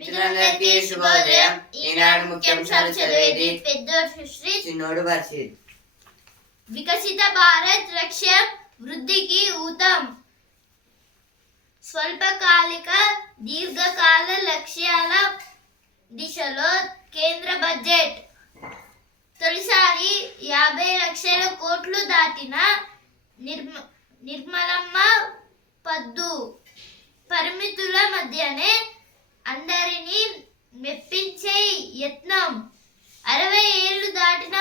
మిత్రులందరికీ శుభోదయం. ఈనాడు ముఖ్యాంశాలు చదివేది పెద్దోడు శ్రీ చిన్నోడు వర్షిత్. వికసిత భారత్ లక్ష్యం వృద్ధికి ఊతం. స్వల్పకాలిక దీర్ఘకాల లక్ష్యాల దిశలో కేంద్ర బడ్జెట్ తొలిసారి 50 లక్షల కోట్లు దాటిన నిర్మలమ్మ పద్దు పరిమితుల మధ్యనే అందరినీ మెప్పించే యత్నం. 60 ఏళ్లు దాటిన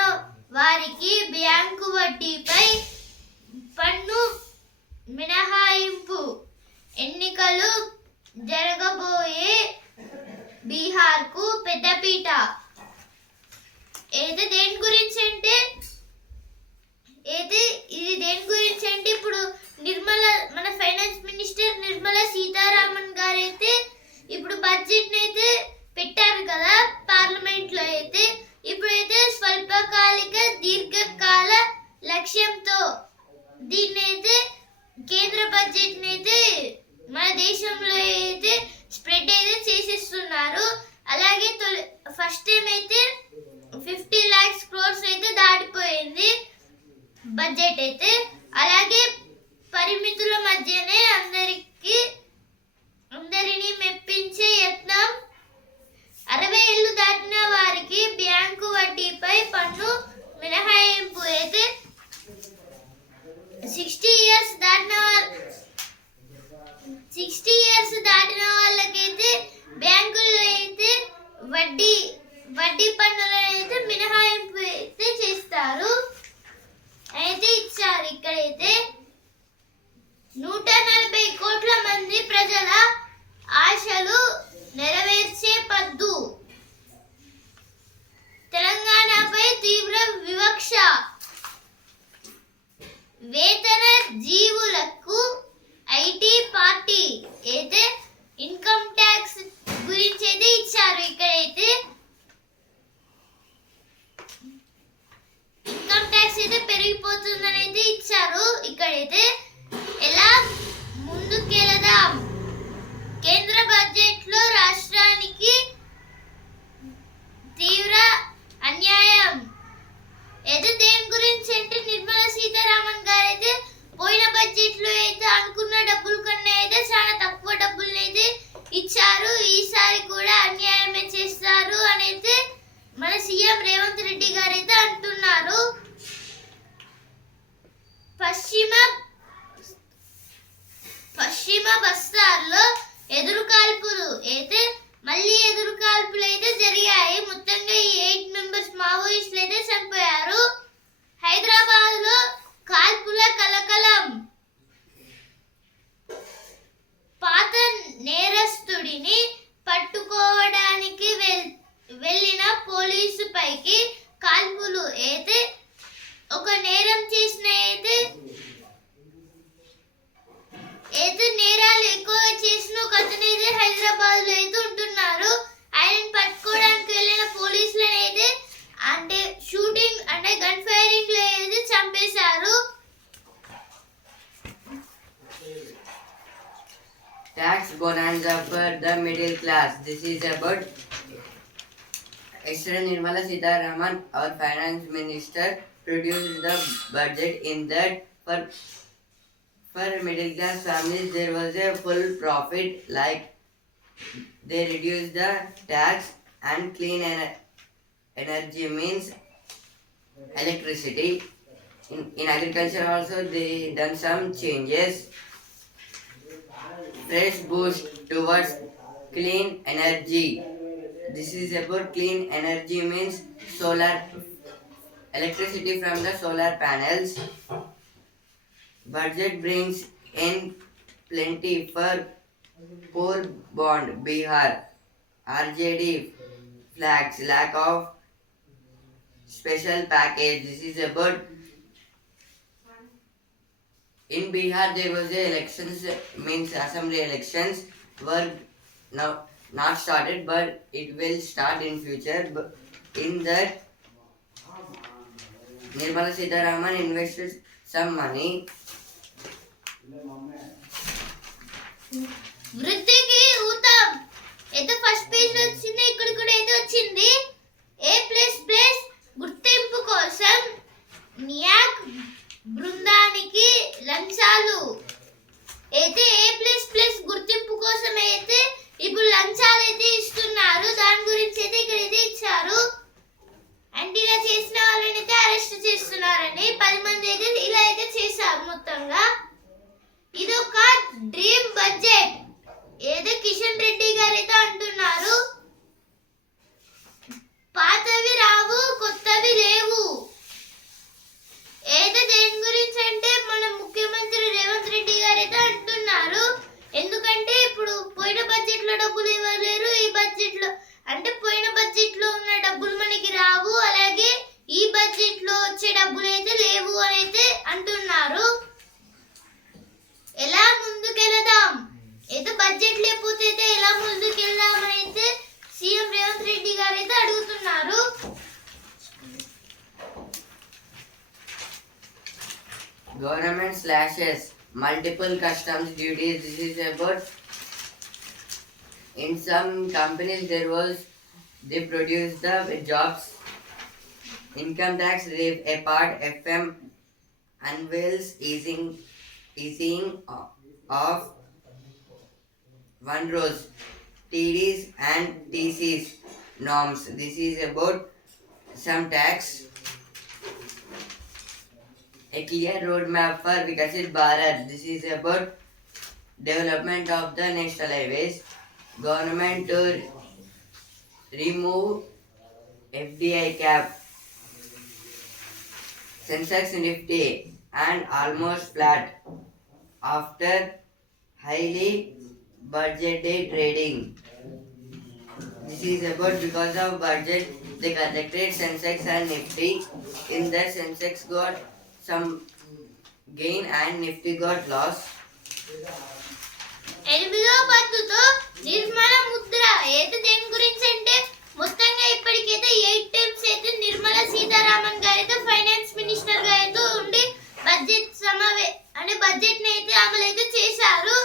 వారికి బ్యాంకు వడ్డీపై పన్ను మినహాయింపు. ఎన్నికలు జరగబోయే బీహార్కు పెద్దపీట. ఇది దేని గురించి అంటే ఇప్పుడు మన ఫైనాన్స్ మినిస్టర్ నిర్మలా సీతారామన్ గారు అయితే ఇప్పుడు బడ్జెట్ అయితే పెట్టారు కదా పార్లమెంట్ లో. అయితే ఇప్పుడైతే స్వల్పకాలిక దీర్ఘకాల లక్ష్యంతో దీన్నైతే కేంద్ర బడ్జెట్ అయితే మన దేశంలో అయితే స్ప్రెడ్ అయితే చేసేస్తున్నారు. అలాగే ఫస్ట్ టైం అయితే 50 lakhs crores అయితే దాటిపోయింది బడ్జెట్ అయితే. అలాగే పరిమితుల మధ్యనే అందరినీ మెప్పించే యత్నం. 60 ఏళ్లు దాటిన వారికి బ్యాంకు వడ్డీపై పన్ను మినహాయింపు. అయితే 60 years దాటిన వాళ్ళకైతే బ్యాంకుల్లో అయితే వడ్డీ పన్నులను అయితే మినహాయింపు అయితే చేస్తారు అయితే ఇచ్చారు. ఇక్కడైతే 140 కోట్ల మంది ప్రజల ఆశలు నెరవేర్చే పద్దు. తెలంగాణపై తీవ్ర వివక్ష. వేతన జీవులకు ఐటీ పార్టీ అయితే ఇన్కమ్ ట్యాక్స్ గురించి అయితే ఇచ్చారు. ఇక్కడైతే ఇన్కమ్ ట్యాక్స్ అయితే పెరిగిపోతుందని అయితే ఇచ్చారు. ఇక్కడైతే ఎలా ముందుకెళదాం. కేంద్ర బడ్జెట్ లో రాష్ట్రానికి తీవ్ర అన్యాయం. అయితే దేని గురించి అంటే నిర్మలా సీతారామన్ గారు అయితే పోయిన బడ్జెట్ లో అయితే అనుకున్న డబ్బుల కన్నా అయితే చాలా తక్కువ డబ్బుల్ని అయితే ఇచ్చారు. ఈసారి కూడా అన్యాయమే చేస్తారు అని అయితే మన సీఎం రేవంత్ రెడ్డి గారు అయితే అంటున్నారు. పశ్చిమ బస్తార్లో ఎదురుకాల్పులు అయితే అయితే జరిగాయి. మొత్తంగా ఈ 8 members మావోయిస్టులు అయితే చనిపోయారు. హైదరాబాద్ లో కాల్పుల కలకలం. పాత నేరస్తుడిని పట్టుకోవడానికి వెళ్ళిన పోలీసు పైకి కాల్పులు. అయితే ఒక నేరం చేసిన అయితే నేరాలు ఎక్కువ చేసిన ఒక అతను అయితే హైదరాబాద్ లో అయితే ఉంటున్నారు. ఆయనను పట్టుకోవడానికి వెళ్ళిన పోలీసులను అయితే అంటే షూటింగ్ అంటే గన్ ఫైరింగ్ లో అయితే చంపేశారు. Tax bonanza for the middle class. This is about Extra Nirmala Sitharaman, our finance minister, produced the budget in that for middle class families there was a full profit, like they reduced the tax and clean energy means electricity. In agriculture also they done some changes. Fresh boost towards clean energy. This is about clean energy means solar electricity from the solar panels. Budget brings in plenty for poor bond. Bihar RJD flags lack of special package. This is about in Bihar there was a elections means assembly elections were now not started, but it will start in future. But in that Nirmala Sitharaman invested some money వృద్ధికి ఊతం. అయితే first page Government slashes multiple customs duties. This is about in some companies they produce the jobs. Income tax relief a part FM unveils easing of one rows TDs and TCs norms. This is about some tax. A clear roadmap for Vikasit Bharat. This is about development of the national highways. Government to remove FDI cap. Sensex Nifty and almost flat after highly budgeted trading. This is about because of budget they conducted Sensex and Nifty. In that Sensex got some gain and Nifty got loss. ఎనిమిదో పద్దుతో నిర్మల ముద్ర అయితే దేని గురించి అంటే మొత్తంగా ఇప్పటికైతే 8 times అయితే నిర్మలా సీతారామన్ గారు అయితే ఫైనాన్స్ మినిస్టర్ గా అయితే ఉండి బడ్జెట్ ని అయితే అమలు అయితే చేశారు.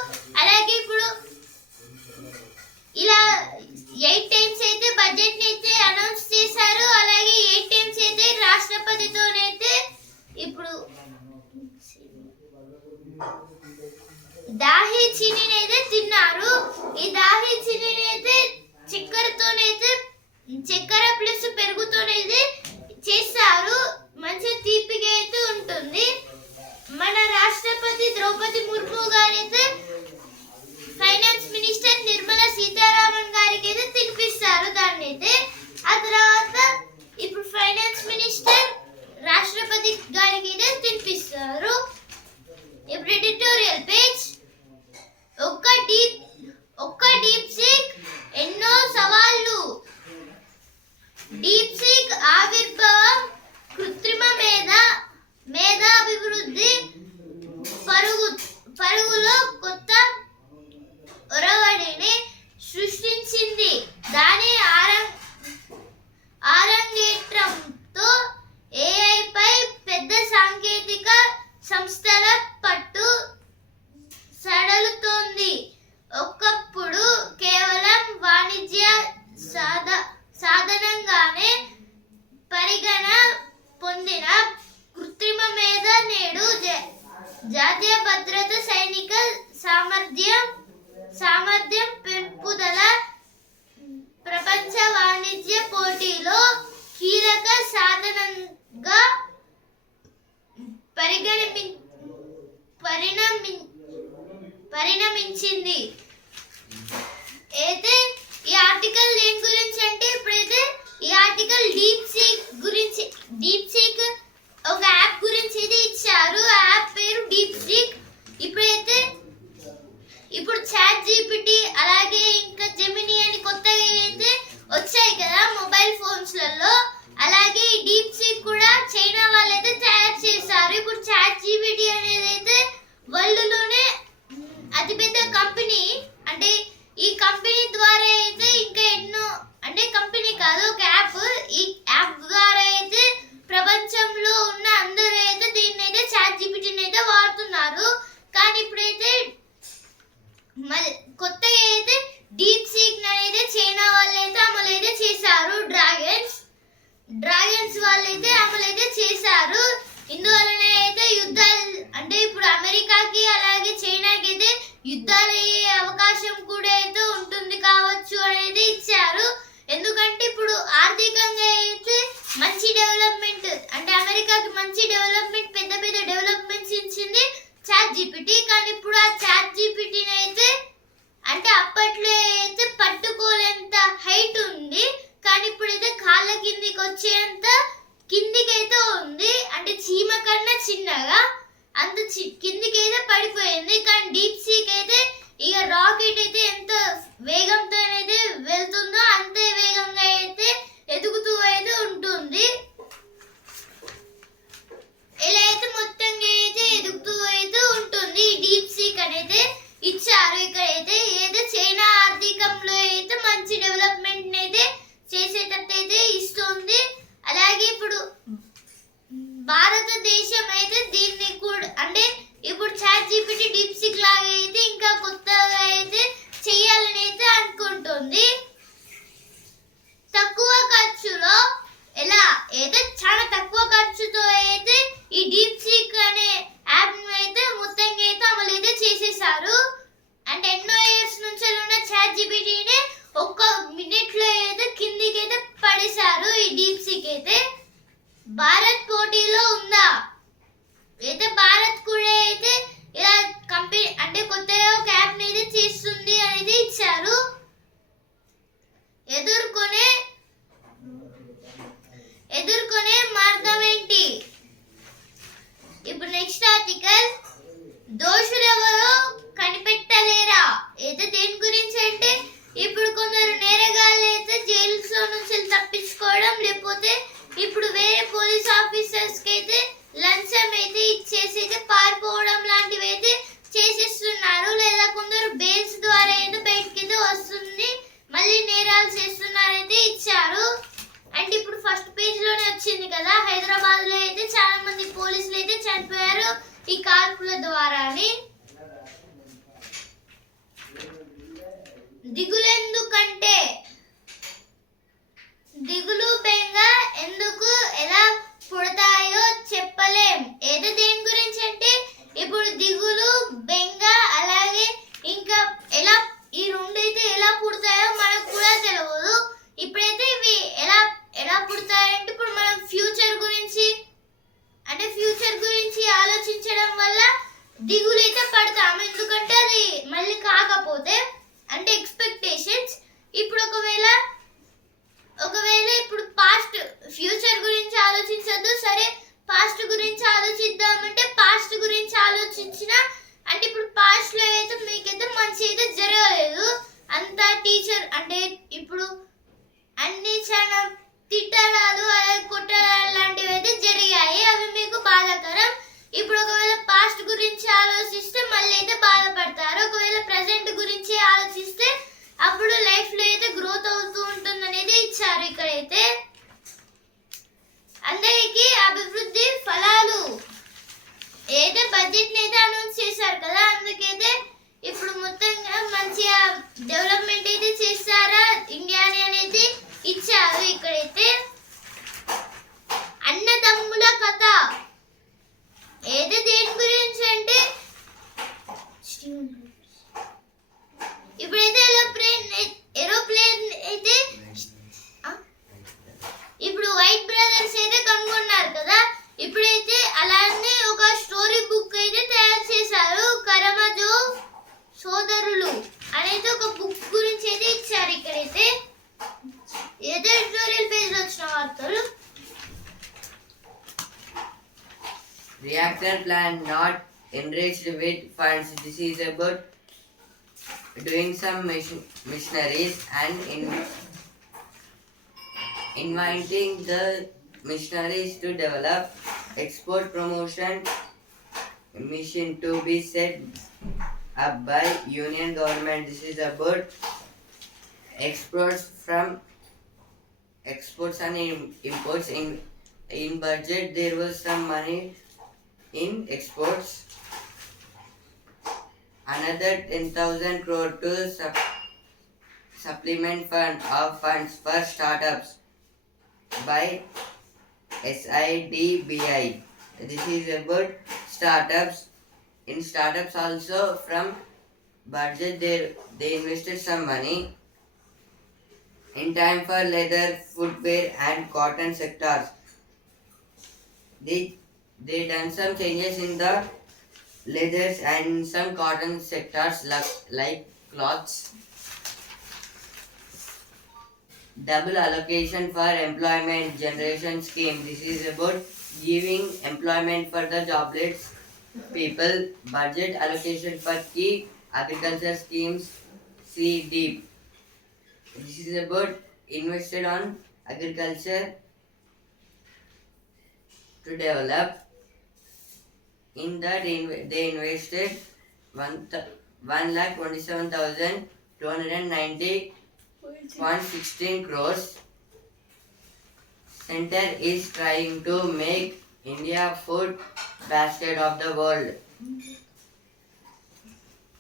అలాగే ఇప్పుడు ఇలా 8 టైమ్స్ అయితే బడ్జెట్ ని అయితే అనౌన్స్ చేశారు. అలాగే 8 టైమ్స్ అయితే రాష్ట్రపతితోనైతే ఇప్పుడు దాహి చీనీని అయితే తిన్నారు. ఈ దాహి చీనీని అయితే చక్కెర ప్లస్ పెరుగుతోనైతే చేస్తారు. మంచి తీపిగా అయితే ఉంటుంది. మన రాష్ట్రపతి ద్రౌపది ముర్ము గారైతే ఫైనాన్స్ మినిస్టర్ నిర్మలా సీతారామన్ గారికి అయితే తినిపిస్తారు దాన్ని అయితే. ఆ తర్వాత ఇప్పుడు ఫైనాన్స్ మినిస్టర్ రాష్ట్రపతి గారికి అయితే తినిపిస్తారు. ఇప్పుడు ఎడిటోరియల్ పేజ్ ఒక్క డీప్ సీక్ ఎన్నో సవాళ్లు. డీప్ సీక్ ఆవిర్భావం కృత్రిమ మేధాభివృద్ధి పరుగులో కొత్త ఒరవడిని సృష్టించింది. దాని ఆరంగేట్రంతో ఏఐపై పెద్ద సాంకేతిక సంస్థల పట్టు సడలుతోంది. ఒకప్పుడు కేవలం వాణిజ్య సాధనంగానే పరిగణ పొందిన కృత్రిమ మేధ నేడు జాతీయ భద్రత, సైనిక సామర్థ్యం పెంపుదల, ప్రపంచ వాణిజ్య పోటీలో కీలక సాధనంగా పరిణమించింది. అయితే ఈ ఆర్టికల్ దేని గురించి అంటే ఇప్పుడైతే ఈ ఆర్టికల్ డీప్ సీక్ ఒక యాప్ గురించి అయితే ఇచ్చారు. ఆ యాప్ పేరు డీప్ సీక్. ఇప్పుడు చాట్ జీపీటీ అలాగే ఇంకా జెమినీ అని కొత్తగా అయితే వచ్చాయి కదా మొబైల్ ఫోన్స్లలో. అలాగే ఈ డీప్ సీక్ కూడా చైనా వాళ్ళైతే తయారు చేశారు. ఇప్పుడు చాట్ జీపీటీ అనేది అయితే వరల్డ్ లోనే అతిపెద్ద కంపెనీ. అంటే ఈ కంపెనీ ద్వారా అయితే ఇంకా ఎన్నో అంటే కంపెనీ కాదు ఒక యాప్. ఈ యాప్ ద్వారా అయితే ప్రపంచంలో ఉన్న అందరూ అయితే దీన్ని అయితే చాట్ జీపీటీని అయితే వాడుతున్నారు. కానీ ఇప్పుడైతే కొత్తగా అయితే డీప్ సీక్ అనేది చైనా వాళ్ళు అయితే అమలు అయితే చేశారు. డ్రాగన్స్ వాళ్ళు అయితే అమలు అయితే చేశారు. ఇందువలన అయితే యుద్ధాలు అంటే ఇప్పుడు అమెరికాకి అలాగే చైనాకి అయితే యుద్ధాలు అయ్యే అవకాశం కూడా అయితే ఉంటుంది కావచ్చు అనేది ఇచ్చారు. ఎందుకంటే ఇప్పుడు ఆర్థికంగా అయితే మంచి డెవలప్మెంట్ అంటే అమెరికాకి మంచి డెవలప్మెంట్ పెద్ద డెవలప్మెంట్స్ ఇచ్చింది చాట్ జీపీటీ. కానీ ఇప్పుడు ఆ చాట్ జీపీటీని అయితే అంటే అప్పట్లో అయితే పట్టుకోలేంత హైట్ ఉంది. కానీ ఇప్పుడైతే కాళ్ళ కిందికి వచ్చేంత కిందికైతే ఉంది. అంటే చీమ కన్నా చిన్నగా అంత కిందికి అయితే పడిపోయింది. కానీ డీప్ సీక్ అయితే ఇక రాకెట్ అయితే ఎంత వేగంతో అయితే వెళ్తుందో అంతే వేగంగా అయితే ఎదుగుతూ అయితే ఉంటుంది. ఈ కార్పుల ద్వారానే. దిగులెందుకంటే దిగులు బెంగ ఎందుకు ఎలా పుడతాయో చెప్పలేం. ఏదో దేని గురించి అంటే ఇప్పుడు దిగులు బెంగ అలాగే ఇంకా ఎలా ఈ రెండైతే ఎలా పుడతాయో మనకు కూడా తెలియదు. ఇప్పుడైతే ఇవి ఎలా ఎలా పుడతాయంటే ఇప్పుడు మనం ఫ్యూచర్ గురించి ఆలోచించడం వల్ల దిగులు అయితే పడతాము. ఎందుకంటే అది మళ్ళీ కాకపోతే అంటే ఎక్స్పెక్టేషన్స్. ఇప్పుడు ఒకవేళ ఇప్పుడు పాస్ట్ ఫ్యూచర్ గురించి ఆలోచించద్దు, సరే పాస్ట్ గురించి ఆలోచిద్దామంటే పాస్ట్ గురించి ఆలోచించిన అంటే ఇప్పుడు పాస్ట్ లో అయితే మీకైతే మంచి అయితే జరగలేదు, అంతా టీచర్ అంటే ఇప్పుడు అన్ని చాలా తిట్టడాలు అలాగే కొట్టడాలు లాంటివి అయితే జరిగాయి, అవి మీకు బాధాకరం. ఇప్పుడు ఒకవేళ పాస్ట్ గురించి ఆలోచిస్తే మళ్ళీ అయితే బాధపడతారు. ఒకవేళ ప్రెసెంట్ గురించి ఆలోచిస్తే అప్పుడు లైఫ్ లో అయితే గ్రోత్ అవుతూ ఉంటుంది అనేది ఇచ్చారు ఇక్కడైతే. అందరికీ అభివృద్ధి ఫలాలు ఏదో బడ్జెట్ అయితే అనౌన్స్ చేశారు కదా, అందుకైతే ఇప్పుడు మొత్తంగా మంచిగా డెవలప్మెంట్ అయితే చేస్తారా ఇండియాని అనేది ఇచ్చారు ఇక్కడైతే. అన్నదమ్ముల కథ ఏదో దేని గురించి అంటే ఇప్పుడైతే ఏరోప్లేన్ అయితే ఇప్పుడు వైట్ బ్రదర్స్ అయితే కనుగొన్నారు కదా, ఇప్పుడైతే అలానే ఒక స్టోరీ బుక్ అయితే తయారు చేశారు. కరమజో సోదరులు అనేది ఒక బుక్ గురించి అయితే ఇచ్చారు ఇక్కడైతే. ఏదో ఎడిటోరియల్ పేజ్ లో వచ్చిన వార్తలు. Reactor plant not enriched with funds. This is about doing some missionaries and inviting the missionaries to develop export promotion mission to be set up by union government. This is about exports and imports. In budget there was some money in exports. Another 10,000 crore to supplement funds for startups by SIDBI. This is about startups. In startups also from budget they invested some money. In time for leather, footwear and cotton sectors. They done some changes in the leathers and some cotton sectors like cloths. Double allocation for employment generation scheme. This is about giving employment for the jobless people. Budget allocation for key agriculture schemes. See deep. This is about invested on agriculture to develop. In that they invested 1,27,290.16 crores. Center is trying to make India food basket of the world,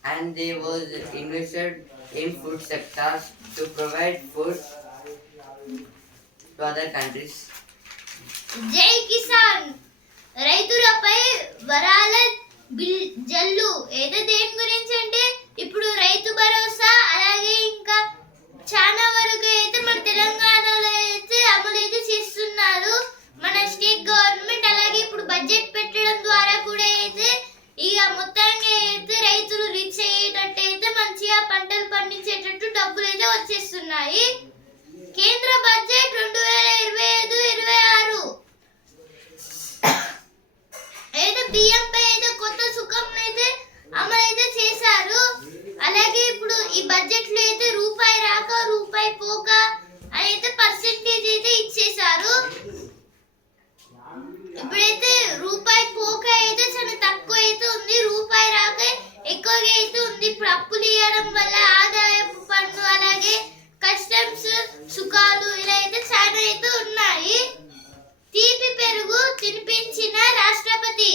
and they was invested in food sectors to provide food to other countries. జై కిసాన్ రైతులపై వరాల జల్లు ఏదో దేని గురించి అంటే ఇప్పుడు రైతు భరోసా అలాగే ఇంకా చాలా వరకు అయితే మన తెలంగాణలో అయితే అమలు అయితే చేస్తున్నారు మన స్టేట్ గవర్నమెంట్. అలాగే ఇప్పుడు బడ్జెట్ పెట్టడం ద్వారా కూడా అయితే ఇక మొత్తంగా అయితే రైతులు రీచ్ అయ్యేటట్టు అయితే మంచిగా పంటలు పండించేటట్టు డబ్బులు అయితే వచ్చేస్తున్నాయి. కేంద్ర బడ్జెట్ 2025-26 అయితే బియ్యంపై అయితే కొత్త సుఖం అయితే అమలు అయితే చేశారు. అలాగే ఇప్పుడు ఈ బడ్జెట్ లో అయితే రూపాయి రాక రూపాయి పోక అయితే పర్సెంటేజ్ అయితే ఇచ్చేశారు. ఇప్పుడైతే రూపాయి పోక అయితే చాలా తక్కువ అయితే ఉంది, రూపాయి రాక ఎక్కువగా అయితే ఉంది. ఇప్పుడు అప్పులు ఇవ్వడం వల్ల ఆదాయపు పన్ను అలాగే కస్టమ్స్ సుఖాలు ఇలా అయితే చాలా అయితే ఉన్నాయి. తీపి పెరుగు తినిపించిన రాష్ట్రపతి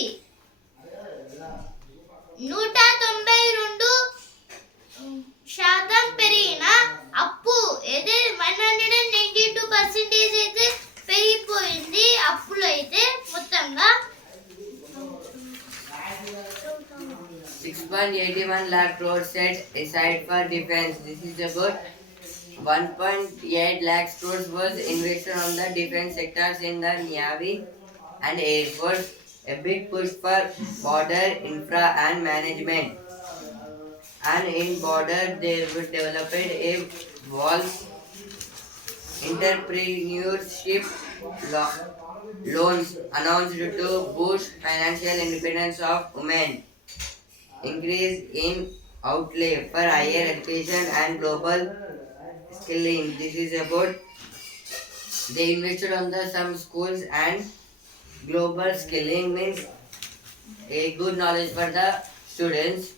2.81 lakh crore set aside for defense. This is about 1.8 lakh crores was invested on the defense sectors in the Navy and Air Force. A big push for border infra and management. And in border, they would develop a walls entrepreneurship loans announced to boost financial independence of women, increase in outlay for higher education and global skilling. This is about they invested on the some schools and global skilling means a good knowledge for the students.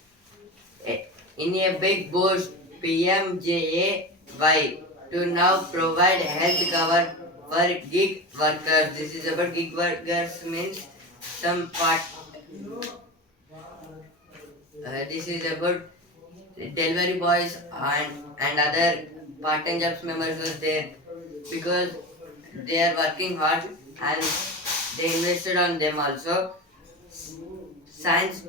In a big boost, PMJAY to now provide health cover for gig workers. This is about gig workers means some part. This is about delivery boys and other part-time jobs members was there because they are working hard and they invested on them also. Science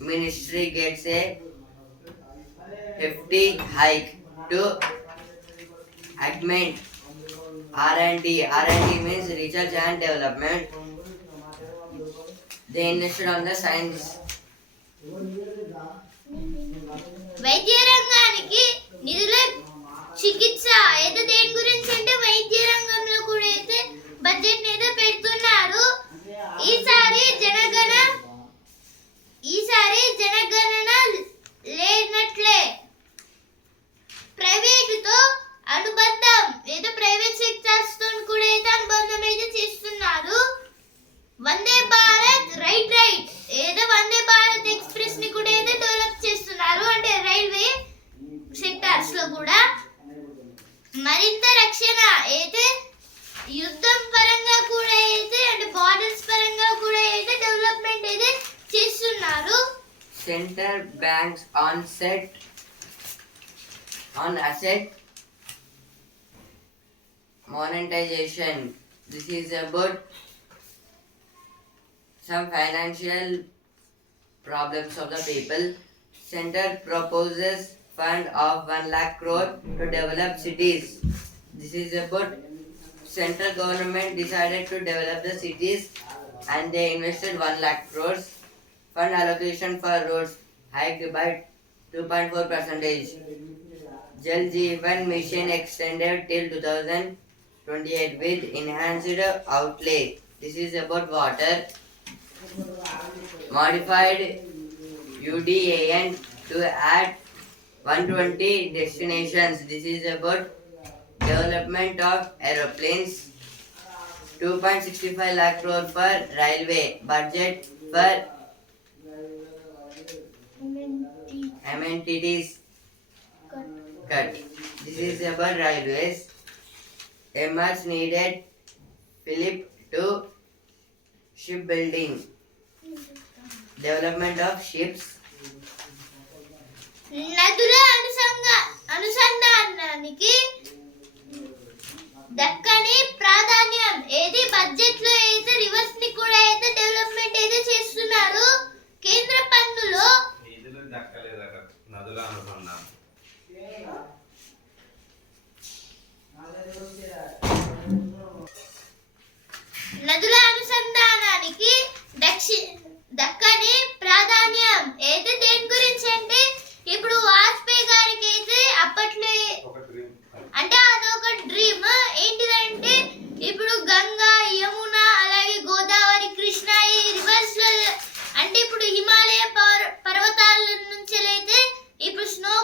Ministry gets a hefty hike to augment R&D. R&D means research and development. They invested on the science. వైద్య రంగానికి నిధుల చికిత్స అయితే దేని గురించి అంటే వైద్య రంగంలో కూడా అయితే బడ్జెట్ అయితే పెడుతున్నారు. ఈసారి జనగణన లేనట్లే ప్రైవేటుతో అనుబంధం ఏదో ప్రైవేట్ సెక్టార్స్ తో కూడా అయితే అనుబంధం అయితే చేస్తున్నారు. వందే భారత్ రైట్ ఏదో వందే భారత్ ఎక్స్ప్రెస్ ని కూడా అయితే డెవలప్ చేస్తున్నారు. అంటే రైల్వే సెక్టార్స్ లో కూడా మరింత రక్షణ అయితే యుద్ధం పరంగా కూడా అయితే అంటే బార్డర్స్ పరంగా కూడా అయితే డెవలప్మెంట్ అయితే చేస్తున్నారు. Central banks on asset monetization. This is about some financial problems of the people. Center proposes fund of 1 lakh crore to develop cities. This is about central government decided to develop the cities and they invested 1 lakh crores. Fund allocation for roads hiked by 2.4%. Jal Jeevan Mission extended till 2028 with enhanced outlay. This is about water. Modified UDAN to add 120 destinations. This is about development of aeroplanes. 2.65 lakh crore for railway. Budget for amenities cut. This is about railways. A much needed Philip to shipbuilding. Development of ships. నదుల అనుసంధానానికి దక్కని ప్రాధాన్యం ఏది budget లో అయితే reverse ని కూడా అయితే development అయితే చేస్తున్నారు. కేంద్ర పన్నులో నిధులు దక్కలేదట నదుల అనుసంధానం. నదుల అనుసంధానానికి దక్కని ప్రాధాన్యం అయితే దేని గురించి అంటే ఇప్పుడు వాజ్పేయి గారికి అయితే అప్పట్లో అంటే అదొక డ్రీమ్ ఏంటిదంటే ఇప్పుడు గంగా యమున అలాగే గోదావరి కృష్ణ ఈ రివర్స్ అంటే ఇప్పుడు హిమాలయ పర్వతాల నుంచి అయితే ఇప్పుడు స్నో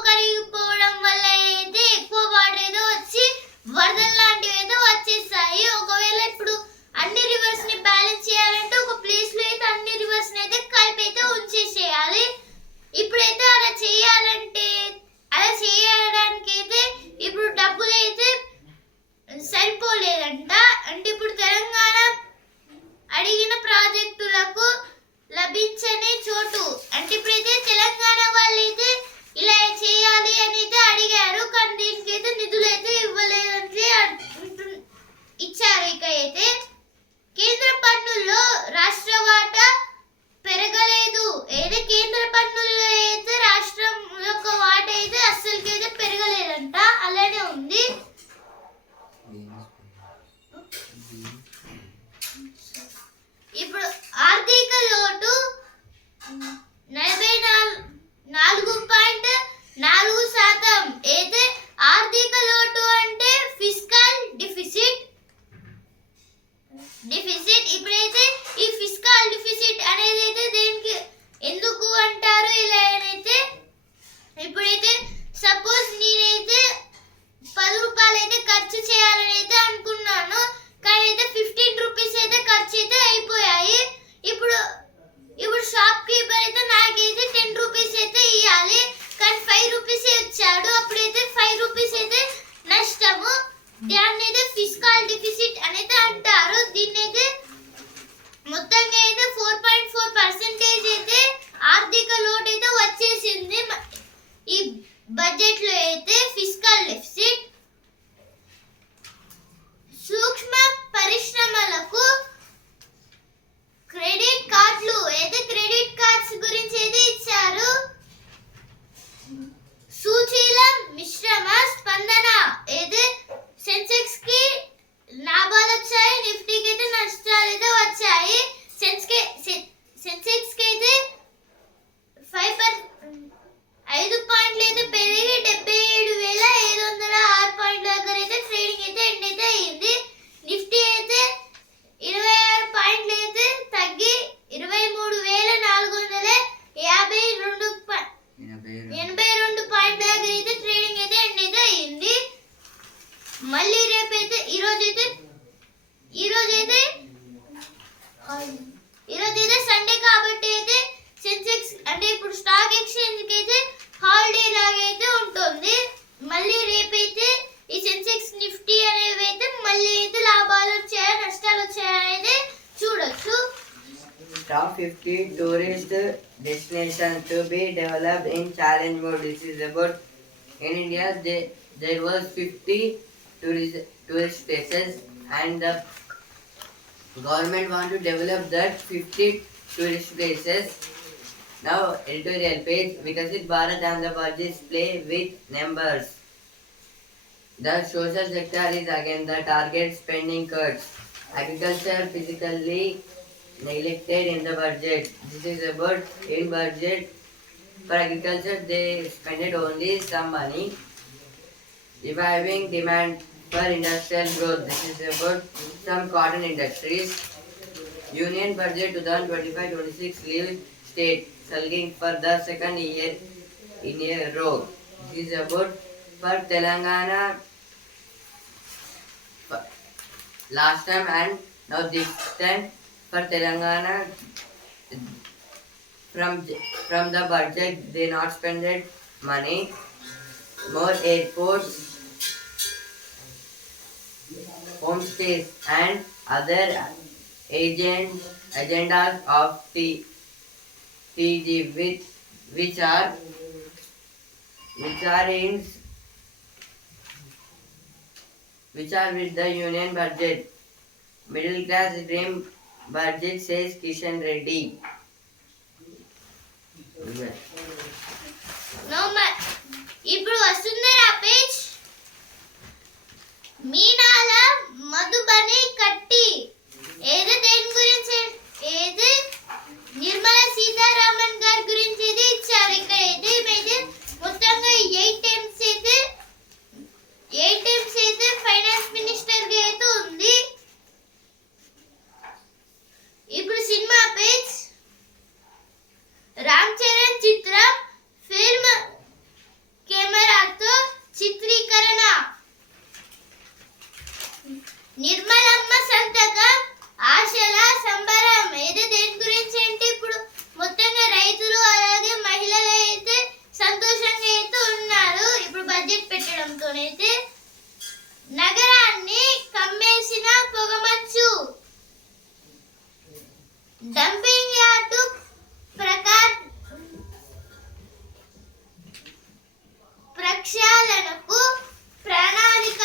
ఇప్పుడు ఆర్థిక లోటు 44.4% అయితే ఆర్థిక లోటు అంటే ఫిస్కల్ డిఫిసిట్ ఇప్పుడైతే ఈ ఫిస్కల్ డిఫిసిట్ అనేది అయితే దేనికి ఎందుకు అంటారు ఇలా అయితే ఇప్పుడైతే సపోజ్ నేనైతే 10 రూపాయలు అయితే ఖర్చు చేయాలని అయితే అనుకున్నాను కానీ అయితే 15 రూపీస్ అయితే ఖర్చు అయితే అయిపోయాయి ఇప్పుడు షాప్ కీపర్ అయితే నాకైతే 10 రూపీస్ అయితే ఇవ్వాలి కానీ 5 రూపీస్ ఇచ్చాడు అప్పుడైతే 5 రూపీస్ అయితే నష్టము దాన్ని అయితే ఫిస్కల్ డిఫిసిట్ అనేది అంటారు దీన్ని అయితే మొత్తంగా అయితే 4.4% అయితే ఆర్థిక లోటు అయితే వచ్చేసింది ఈ బడ్జెట్ లో అయితే ఫిస్కల్ డెఫిసిట్ సూక్ష్మ పరిశ్రమలకు క్రెడిట్ కార్డులు అయితే క్రెడిట్ కార్డ్స్ గురించి అయితే ఇచ్చారు సూచీల మిశ్రమ స్పందన అయితే సెన్సెక్స్ కి లాభాలు వచ్చాయి నిఫ్టీకి అయితే నష్టాలు అయితే వచ్చాయి సెన్సెక్స్ కి అయితే 5 పాయింట్లు అయితే పెరిగి 77,506 పాయింట్ల దగ్గర అయితే ట్రేడింగ్ అయితే ఎండ్ అయితే అయ్యింది నిఫ్టీ అయితే 26 పాయింట్లు అయితే తగ్గి 23,482 పాయింట్ల దగ్గర అయితే ట్రేడింగ్ అయితే ఎండ్ అయితే అయ్యింది మళ్ళీ రేపైతే ఈరోజైతే సండే కాబట్టి అయితే సెన్సెక్స్ అంటే ఇప్పుడు స్టాక్ ఎక్స్చేంజ్ కి అయితే హాలిడే లాగా అయితే ఉంటుంది మళ్ళీ రేపైతే ఈ సెన్సెక్స్ నిఫ్టీ అనేవి అయితే మళ్ళీ అయితే లాభాలు వచ్చాయా నష్టాలు వచ్చాయా అనేది చూడొచ్చు Top 50 tourist destinations to be developed in challenge mode. This is about in India. There was 50 tourist places, and the government want to develop that 50 tourist places. Now editorial page Vikasit Bharat and the budget play with numbers. The social sector is again the target spending cuts. Agriculture physically neglected in the budget. This is about in budget for agriculture they spent only some money. Reviving demand for industrial growth. This is about some cotton industries. Union budget 2025-26 leaves state sulking for the second year in a row. This is about for Telangana last time and now this time for Telangana from the budget they not spended money. More airports, homestays and other agendas of TG which are with the union budget. Middle class dream budget says Kishan Reddy. ఇప్పుడు వస్తుంది ఆ page మీనాల Madhubani కట్టి ఏదో దేని గురించి ఏదో నిర్మలా సీతారామన్ గారి గురించి ఇది ఇచ్చారు ఇక్కడ అయితే ఇమైతే మొత్తంగా 8 టైమ్స్ అయితే ఫైనాన్స్ మినిస్టర్ గా అయితే ఉంది ఇప్పుడు సినిమా పేజ్ రామ్ చరణ్ చిత్రం ఫిల్మ్ కెమెరాతో చిత్రీకరణ నిర్మలమ్మ సంతకం ఆశల సంబరం ఏదో దేని గురించి అంటే ఇప్పుడు మొత్తంగా రైతులు అలాగే మహిళలు అయితే సంతోషంగా అయితే ఉన్నారు ఇప్పుడు బడ్జెట్ పెట్టడంతోనైతే నగరాన్ని కమ్మేసిన పొగమంచు డంపింగ్ యార్డు ప్రక్షాళనకు ప్రణాళిక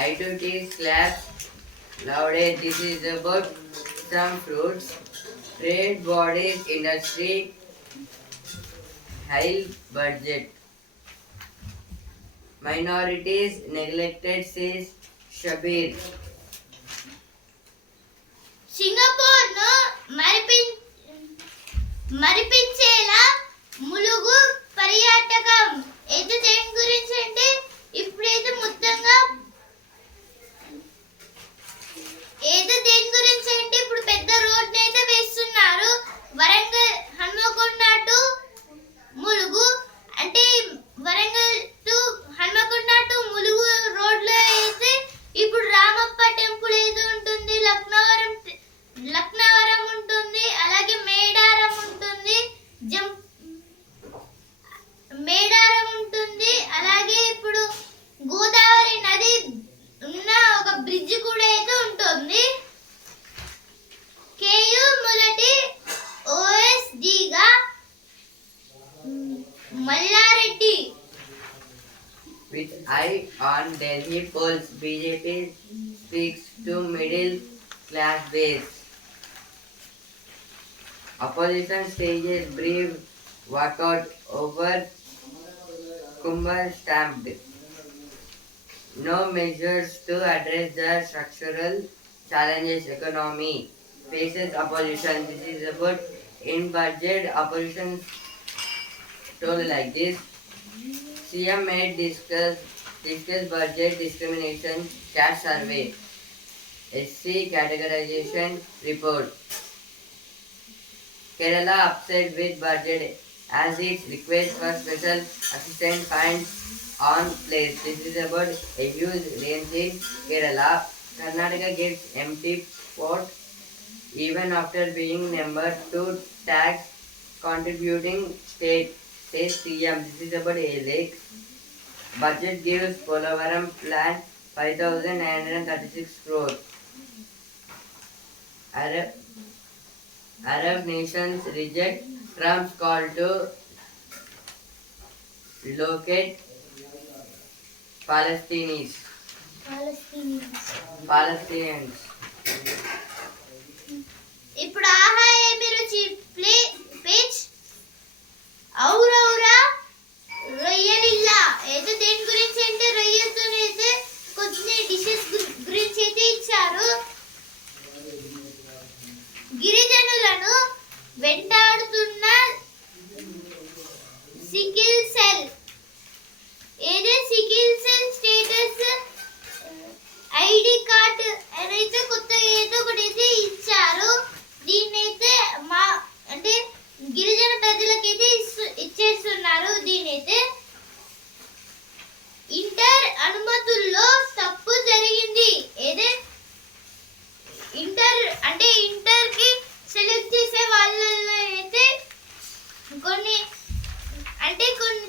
I2T slabs nowadays this is about some fruits. Trade bodies industry high budget. Minorities neglected says Shabir. Singapore ను మరిపించేలా ములుగు పర్యాటకం. అయితే దేని గురించి అంటే ఇప్పుడైతే మొత్తంగా దేని గురించి అంటే ఇప్పుడు పెద్ద రోడ్ అయితే వేస్తున్నారు. వరంగల్ హన్మకొండ టు ములుగు, అంటే Warangal to Hanamkonda to Mulugu road లో అయితే ఇప్పుడు రామప్ప టెంపుల్ ఏదో ఉంటుంది, లక్నవరం ఉంటుంది, అలాగే మేడారం ఉంటుంది, మేడారం ఉంటుంది, అలాగే ఇప్పుడు గోదావరి నది ఉన్న ఒక బ్రిడ్జ్ కూడా అయితే ఉంటుంది. కేయు మొదటి ఓఎస్డీగా Mallareddy. With eye on Delhi polls, BJP speaks to middle class base. Opposition stages brief walkout over Kumbar stamped. No measures to address the structural challenges economy faces opposition. This is about in budget. Opposition told like this. CM made discuss budget discrimination caste survey. SC categorization report. Kerala upset with budget as its request for special assistant funds on place. This is about a huge range in Kerala. Karnataka gives empty pot even after being number 2 tax contributing state. Says CM. This is about a lake. Budget gives Polavaram plant 5,936 crores. Arab nations reject Trump's call to locate Palestinians. ఇప్పుడు ఆహా ఏమి రుచి page ఔరౌరా రొయ్యలిల్లా. అయితే దేని గురించి అంటే రొయ్యలతో అయితే కొన్ని డిషెస్ గురించి అయితే ఇచ్చారు. గిరిజనులను వెంటాడుతున్న sickle cell. Sickle cell status ID card అయితే కొత్తగా ఏదో ఒకటి అయితే ఇచ్చారు. దీన్నైతే అంటే గిరిజన ప్రజలకైతే ఇచ్చేస్తున్నారు. దీనైతే ఇంటర్ అనుమతుల్లో తప్పు జరిగింది. ఇంటర్ కి సెలెక్ట్ చేసే వాళ్ళలో అయితే కొన్ని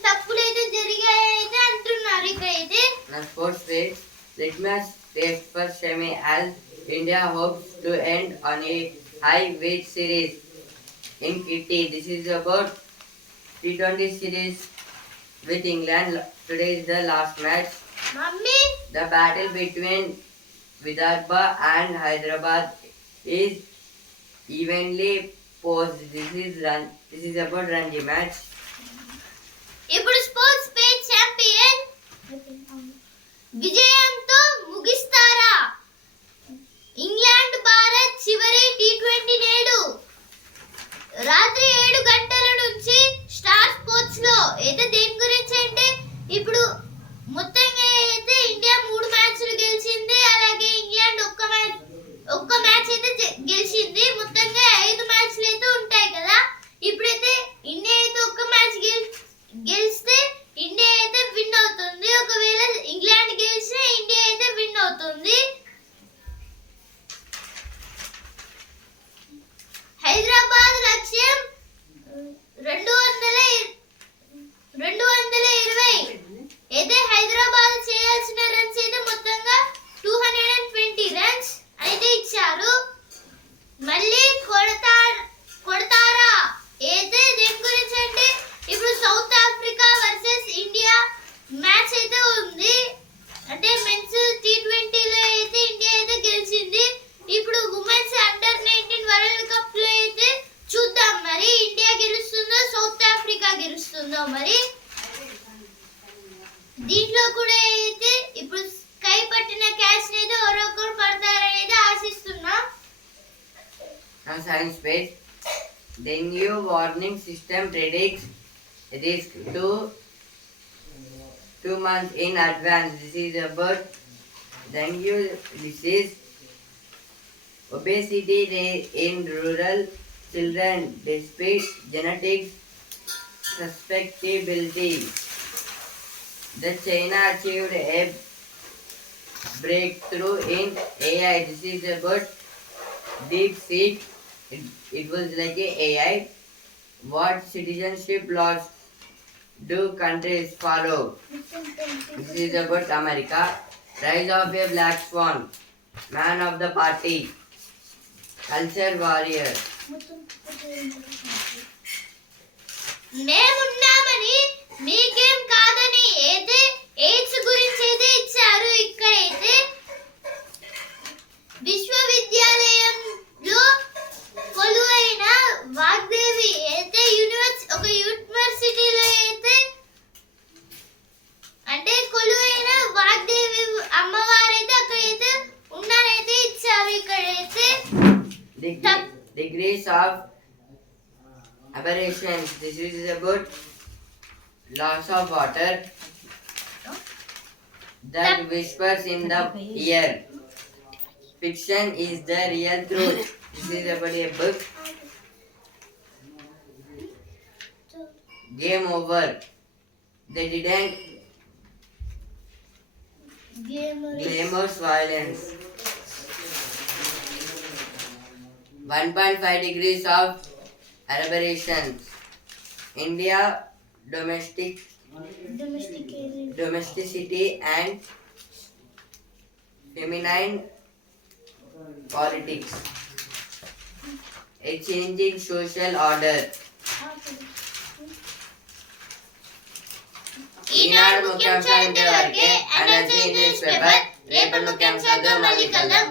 తప్పులు అయితే జరిగాయి అయితే అంటున్నారు. ఇక్కడైతే Sports race litmus test for semi as India hopes to end on a high with series in Kitty. This is about T20 series with England. Today is the last match. Mummy The battle between Vidarbha and Hyderabad is evenly posed. This is about Ranji match. ఇప్పుడు sports page champion విజయంతో ముగిస్తారా? England Bharat చివరి T20 నేడు రాత్రి 7 గంటల నుంచి star sports లో. అయితే దేని గురించి అంటే ఇప్పుడు మొత్తంగా అయితే ఇండియా 3 మ్యాచ్లు గెలిచింది, అలాగే ఇంగ్లాండ్ ఒక్క మ్యాచ్ అయితే గెలిచింది. మొత్తంగా 5 మ్యాచ్లు అయితే ఉంటాయి కదా. ఇప్పుడైతే ఇండియా అయితే ఒక్క మ్యాచ్ గెలిస్తే ఇండియా అయితే విన్ అవుతుంది. ఒకవేళ ఇంగ్లాండ్ గెలిస్తే ఇండియా అయితే విన్ అవుతుంది. హైదరాబాద్ లక్ష్యం 220. అయితే హైదరాబాద్ చేయాల్సిన రన్స్ అయితే మొత్తంగా 220 రన్స్ అయితే ఇచ్చారు. మళ్ళీ కొడతారా? అయితే దేని గురించి అంటే ఇప్పుడు south Africa versus India match అయితే ఉంది. అంటే మెన్స్ టీ20లో అయితే ఇండియా అయితే గెలిచింది. ఇప్పుడు ఉమెన్స్ అండర్-19 వరల్డ్ కప్ లో అయితే చూద్దాం మరి ఇండియా గెలుస్తుందో సౌత్ ఆఫ్రికా గెలుస్తుందో. మరి దీంట్లో కూడా అయితే ఇప్పుడు స్కై పట్టిన catch on science page. Dengue warning system predicts risk to 2 months in advance. This is about dengue disease, obesity rate in rural children despite genetic susceptibility. The China achieved a breakthrough in AI. This is about DeepSeek. It was like a AI. What citizenship laws do countries follow? This is about America. Rise of a black swan. Man of the party. Culture warrior. మేమున్నామని మీకేం కాదని అయితే AIDS గురించి అయితే ఇచ్చారు. ఇక్కడైతే విశ్వవిద్యాలయంలో కొలువైన వాగ్దేవి అయితే ఒక యూనివర్సిటీలో అయితే అంటే కొలువైన వాగ్దేవి అమ్మవారైతే అక్కడైతే ఉన్నారైతే ఇచ్చారు. ఇక్కడైతే Degrees of aberrations. This is about loss of water that whispers in the ear. Fiction is the real truth. This is about a book. Game over. They didn't glamorous violence. 1.5 degrees of aberrations. India domesticity and feminine politics. A changing social order. ఈనాడు ముఖ్యాంశాలు ఇంతవరకే. Energy news paper రేపటి ముఖ్యాంశాలతో మళ్ళీ కలుద్దాం.